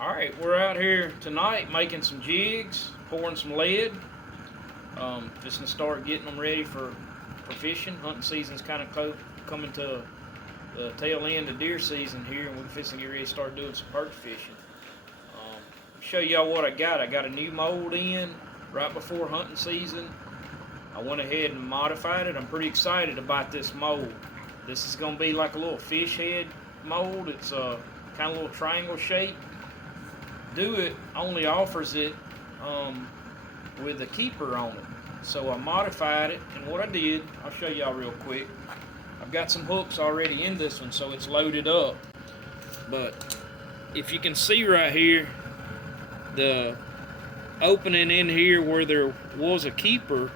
Alright, we're out here tonight making some jigs, pouring some lead. Just to start getting them ready for fishing. Hunting season's kind of coming to the tail end of deer season here, and we're fixing to get ready to start doing some perch fishing. Show y'all what I got. I got a new mold in right before hunting season. I went ahead and modified it. I'm pretty excited about this mold. This is going to be like a little fish head mold. It's a kind of little triangle shape. Do It only offers it with a keeper on it. So I modified it, and what I did, I'll show y'all real quick. I've got some hooks already in this one, so it's loaded up. But if you can see right here, the opening in here where there was a keeper,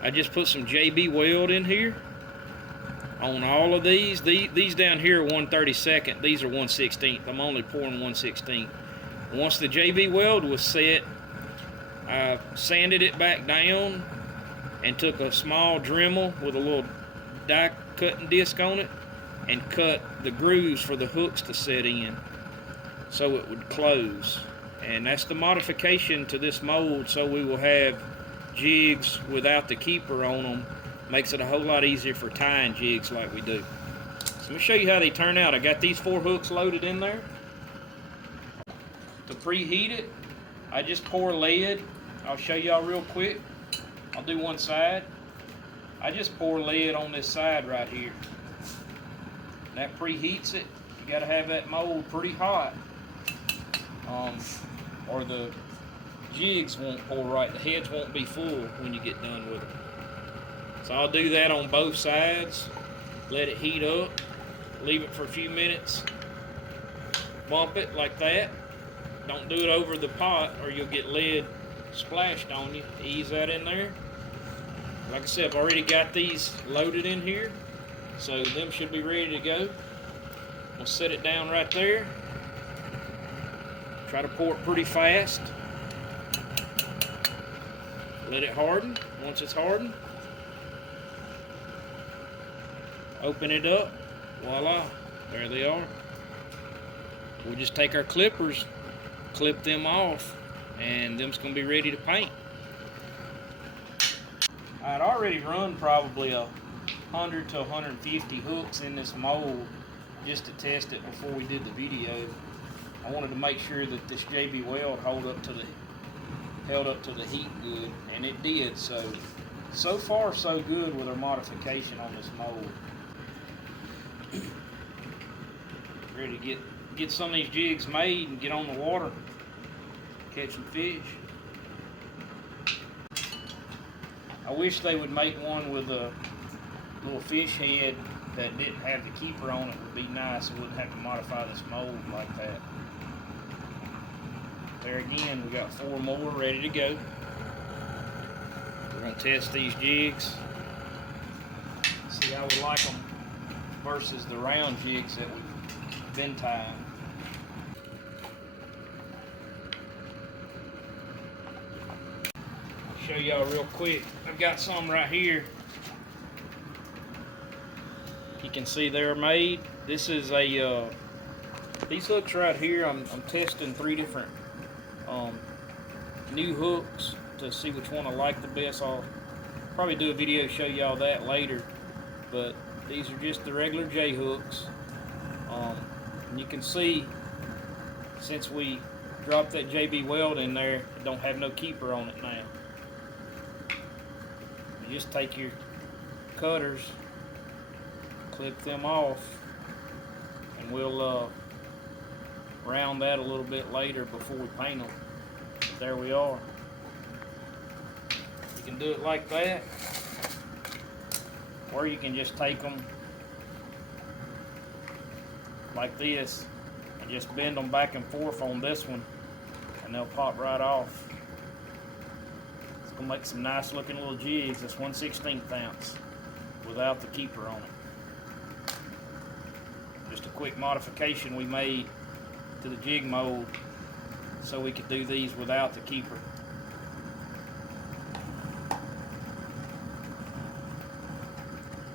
I just put some JB weld in here on all of these. These down here are 1/32. These are 1/16. I'm only pouring 1/16. Once the JB weld was set, I sanded it back down and took a small Dremel with a little die cutting disc on it and cut the grooves for the hooks to set in so it would close. And that's the modification to this mold, so we will have jigs without the keeper on them. Makes it a whole lot easier for tying jigs like we do. So let me show you how they turn out. I got these 4 hooks loaded in there. To preheat it, I just pour lead. I'll show y'all real quick. I'll do one side. I just pour lead on this side right here. That preheats it. You gotta have that mold pretty hot, or the jigs won't pour right. The heads won't be full when you get done with it. So I'll do that on both sides. Let it heat up. Leave it for a few minutes. Bump it like that. Don't do it over the pot or you'll get lead splashed on you. Ease that in there. Like I said, I've already got these loaded in here, so them should be ready to go. We'll set it down right there. Try to pour it pretty fast. Let it harden. Once it's hardened, open it up. Voila, there they are. We'll just take our clippers, clip them off, and them's gonna be ready to paint. I'd already run probably 100 to 150 hooks in this mold just to test it before we did the video. I wanted to make sure that this JB weld held up to the heat good, and it did. So far so good with our modification on this mold. Ready to get some of these jigs made and get on the water, catch some fish. I wish they would make one with a little fish head that didn't have the keeper on it. Would be nice. We wouldn't have to modify this mold like that. There again, we got 4 more ready to go. We're going to test these jigs, see how we like them versus the round jigs that we've been tying. Show y'all real quick. I've got some right here. You can see they're made. This is a these hooks right here. I'm testing 3 different new hooks to see which one I like the best. I'll probably do a video show y'all that later. But these are just the regular J hooks. And you can see since we dropped that JB weld in there, it don't have no keeper on it now. You just take your cutters, clip them off, and we'll round that a little bit later before we paint them. But there we are. You can do it like that, or you can just take them like this and just bend them back and forth on this one, and they'll pop right off. Gonna make some nice looking little jigs. That's 1/16 ounce without the keeper on it. Just a quick modification we made to the jig mold so we could do these without the keeper.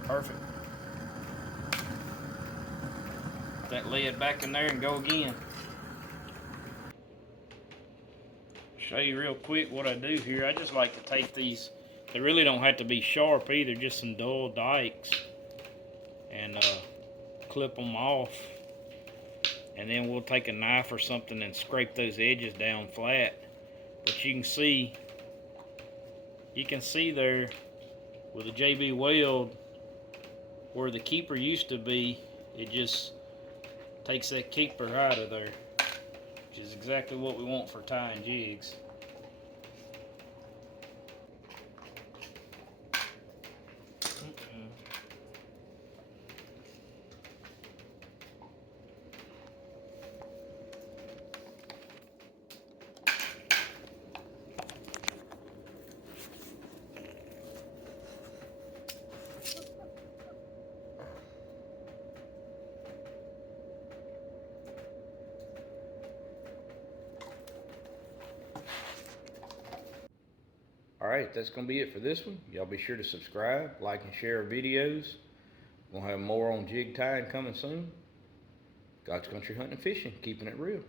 Perfect. Put that lead back in there and go again. Show you real quick what I do here. I just like to take these, they really don't have to be sharp either, just some dull dikes, and clip them off, and then we'll take a knife or something and scrape those edges down flat. But you can see there with the JB Weld where the keeper used to be, it just takes that keeper out of there, which is exactly what we want for tying jigs. Alright, that's going to be it for this one. Y'all be sure to subscribe, like, and share our videos. We'll have more on jig tying coming soon. God's Country Hunting and Fishing, keeping it real.